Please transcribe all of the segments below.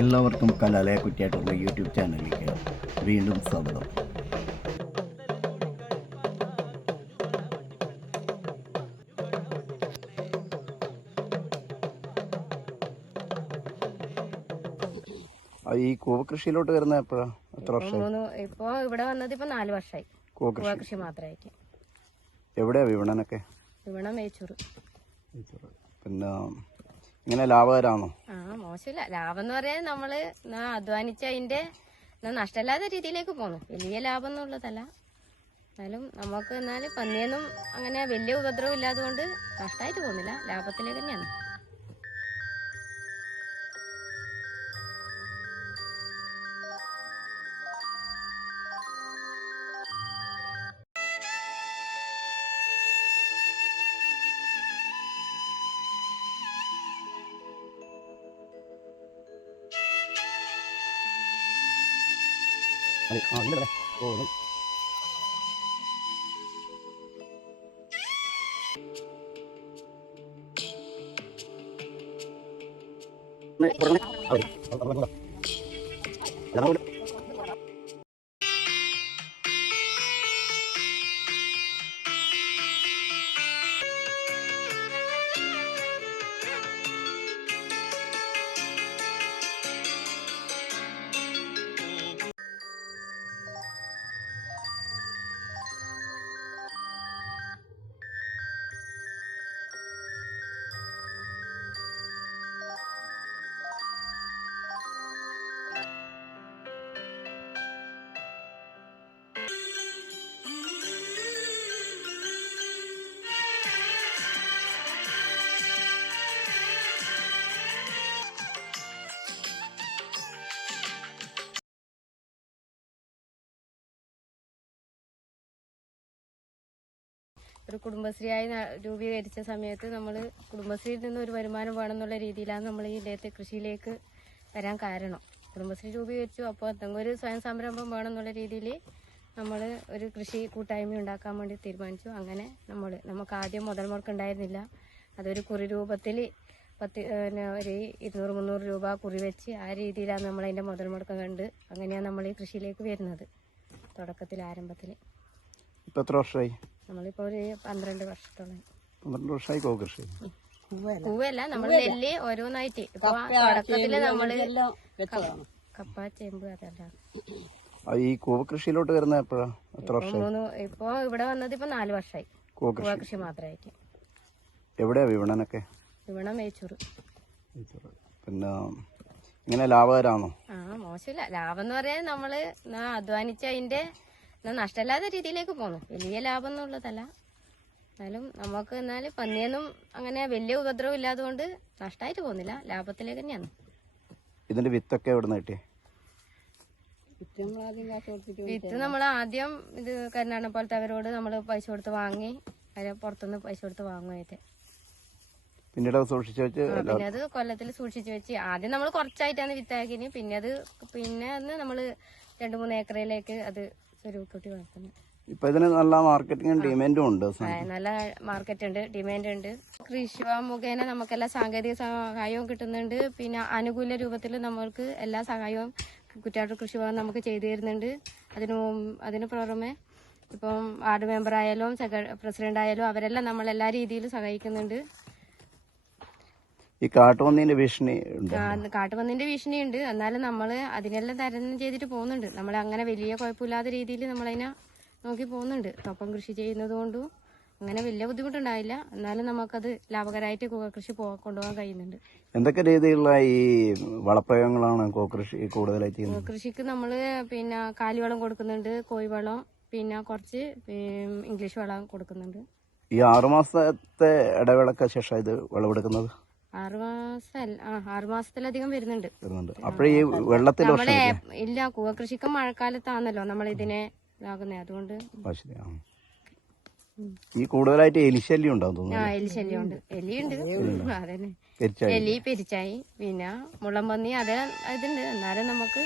എല്ലാവർക്കും കലാലയ കുറ്റിയായിട്ടുള്ള യൂട്യൂബ് ചാനലിലേക്ക് വീണ്ടും സ്വാഗതം. ഈ കൂവ കൃഷിയിലോട്ട് വരുന്ന എപ്പോഴാ, എത്ര വർഷമായി? ഇപ്പൊ ഇവിടെ വന്നത് ഇപ്പൊ 4 വർഷമായി. കൂവ കൃഷി മാത്രമായിട്ട്. എവിടെയാ വിപണനൊക്കെ? വിപണനം മേച്ചൂര്. പിന്നെ ഇങ്ങനെ ലാഭകരാണോ? മോശമില്ല. ലാഭം എന്ന് പറയാൻ നമ്മള് അധ്വാനിച്ച അതിന്റെ നഷ്ടമില്ലാത്ത രീതിയിലേക്ക് പോന്നു. വലിയ ലാഭം എന്നുള്ളതല്ല, എന്നാലും നമുക്ക് പന്നിയൊന്നും അങ്ങനെ വലിയ ഉപദ്രവം ഇല്ലാത്തതുകൊണ്ട് നഷ്ടമായിട്ട് പോകുന്നില്ല, ലാഭത്തിലേക്ക് തന്നെയാണ്. ഒരു കുടുംബശ്രീയായി രൂപീകരിച്ച സമയത്ത് നമ്മൾ കുടുംബശ്രീയിൽ നിന്ന് ഒരു വരുമാനം വേണമെന്നുള്ള രീതിയിലാണ് നമ്മൾ ഈ കൃഷിയിലേക്ക് വരാൻ കാരണം. കുടുംബശ്രീ രൂപീകരിച്ചു, അപ്പോൾ എന്തെങ്കിലും ഒരു സ്വയം സംരംഭം വേണമെന്നുള്ള രീതിയിൽ നമ്മൾ ഒരു കൃഷി കൂട്ടായ്മ ഉണ്ടാക്കാൻ വേണ്ടി തീരുമാനിച്ചു. അങ്ങനെ നമുക്ക് ആദ്യം മുതൽ മുടക്ക് ഉണ്ടായിരുന്നില്ല. അതൊരു കുറി രൂപത്തിൽ ഒരു 200-300 രൂപ കുറി വെച്ച് ആ രീതിയിലാണ് നമ്മളതിൻ്റെ മുതൽ മുടക്കം കണ്ട് അങ്ങനെയാണ് നമ്മൾ ഈ കൃഷിയിലേക്ക് വരുന്നത്. തുടക്കത്തിൽ ആരംഭത്തിൽ ഇപ്പൊ എത്ര വർഷമായി? നമ്മളിപ്പോ ഒരു 12 വർഷത്തോളം. 12 വർഷമായി കൂവ കൃഷി. പൂവല്ല, നമ്മൾ നെല്ല് ഓരോന്നായിട്ട്. ഇപ്പൊ തുടക്കത്തില് നമ്മള് കപ്പ, ചേമ്പ് അതെല്ലാം. ഈ കൂവ കൃഷിയിലോട്ട് വരുന്ന എപ്പോഴാ, എത്ര വർഷമായി? ഇപ്പൊ ഇവിടെ വന്നത് ഇപ്പൊ 4 വർഷമായി. കൂവ കൃഷി മാത്രമായിട്ട്. എവിടെയാ വിപണനൊക്കെ? വിപണനം മേച്ചൂര്. പിന്നെ ഇങ്ങനെ ലാഭകരാണോ? മോശമില്ല. ലാഭം എന്ന് പറയാൻ നമ്മള് അധ്വാനിച്ച അതിന്റെ നഷ്ടമില്ലാത്ത രീതിയിലേക്ക് പോന്നു. വലിയ ലാഭം എന്നുള്ളതല്ല, എന്നാലും നമുക്ക് പന്നിയൊന്നും അങ്ങനെ വലിയ ഉപദ്രവം ഇല്ലാത്തതുകൊണ്ട് നഷ്ടമായിട്ട് പോകുന്നില്ല, ലാഭത്തിലേക്ക് തന്നെയാണ്. ഇതിന്റെ വിത്തൊക്കെ എവിടെ നിന്ന് കിട്ടിയ? വിത്ത് നമ്മൾ ആദ്യം ഇത് കരുനാടൻ പോലത്തെ അവരോട് നമ്മൾ പൈസ കൊടുത്ത് വാങ്ങി, പുറത്തുനിന്ന് പൈസ കൊടുത്ത് വാങ്ങുമായിട്ട്. പിന്നീട് സൂക്ഷിച്ചു വെച്ച്, പിന്നെ അത് കൊല്ലത്തിൽ സൂക്ഷിച്ചു വെച്ച് ആദ്യം നമ്മൾ കുറച്ചായിട്ടാണ് വിത്താക്കിന്. പിന്നെ നമ്മള് 2-3 ഏക്കറിലേക്ക് അത് സ്വരൂപൂട്ടി വളർത്തുന്നത്. ഇപ്പൊ ഇതിന് നല്ല മാർക്കറ്റിംഗും ഡിമാൻഡും ഉണ്ട്. നല്ല മാർക്കറ്റ് ഉണ്ട്, ഡിമാൻഡ് ഉണ്ട്. കൃഷി മുഖേന നമുക്കെല്ലാ സാങ്കേതിക സഹായവും കിട്ടുന്നുണ്ട്. പിന്നെ അനുകൂല രൂപത്തിൽ നമ്മൾക്ക് എല്ലാ സഹായവും കുറ്റ്യാട്ടൂർ കൃഷിഭവൻ നമുക്ക് ചെയ്തു തരുന്നുണ്ട്. അതിന് പുറമെ ഇപ്പം വാർഡ് മെമ്പർ ആയാലും പ്രസിഡന്റ് ആയാലും അവരെല്ലാം നമ്മളെല്ലാ രീതിയിലും സഹായിക്കുന്നുണ്ട്. ഈ കാട്ടുപന്നീന്റെ ഭീഷണി കാട്ടുപന്നീന്റെ ഭീഷണി ഉണ്ട്, എന്നാലും നമ്മള് അതിനെല്ലാം തരണം ചെയ്തിട്ട് പോകുന്നുണ്ട്. നമ്മൾ അങ്ങനെ വലിയ കുഴപ്പമില്ലാത്ത രീതിയിൽ നമ്മളതിനെ നോക്കി പോകുന്നുണ്ട്. ഒപ്പം കൃഷി ചെയ്യുന്നത് കൊണ്ടും അങ്ങനെ വലിയ ബുദ്ധിമുട്ടുണ്ടാവില്ല, എന്നാലും നമുക്കത് ലാഭകരമായിട്ട് കൃഷി കൊണ്ടുപോകാൻ കഴിയുന്നുണ്ട്. എന്തൊക്കെ രീതിയിലുള്ള ഈ വളപ്രയോഗങ്ങളാണ് കൃഷി കൂടുതലായി ചെയ്യുന്നത്? കൃഷിക്ക് നമ്മള് പിന്നെ കാലിവളം കൊടുക്കുന്നുണ്ട്, കോഴിവളം, പിന്നെ കുറച്ച് ഇംഗ്ലീഷ് വളം കൊടുക്കുന്നുണ്ട്. ഈ 6 മാസത്തെ ഇടവേളക്ക് ശേഷം ഇത് വിളവെടുക്കുന്നത്? 6 മാസത്തിലധികം വരുന്നുണ്ട്. അപ്പോഴീ വെള്ളത്തിൽ ഇല്ല, കൂവ കൃഷിക്ക് മഴക്കാലത്താണല്ലോ നമ്മൾ ഇതിനെ ഇതാക്കുന്നത്, അതുകൊണ്ട്. ഈ കൂടുതലായിട്ട് എലിശല്യം ഉണ്ടാവും തോന്നുന്നു. എലിശല്യം ഉണ്ട്, എലിയുണ്ട്. അതന്നെ, എലി, പെരിച്ചായി, പിന്നെ മുള്ളംപന്നി ഇതുണ്ട്. എന്നാലും നമുക്ക്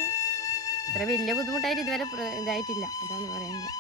ഇത്ര വലിയ ബുദ്ധിമുട്ടായിട്ട് ഇതുവരെ ഇതായിട്ടില്ല, അതാണ് പറയുന്നത്.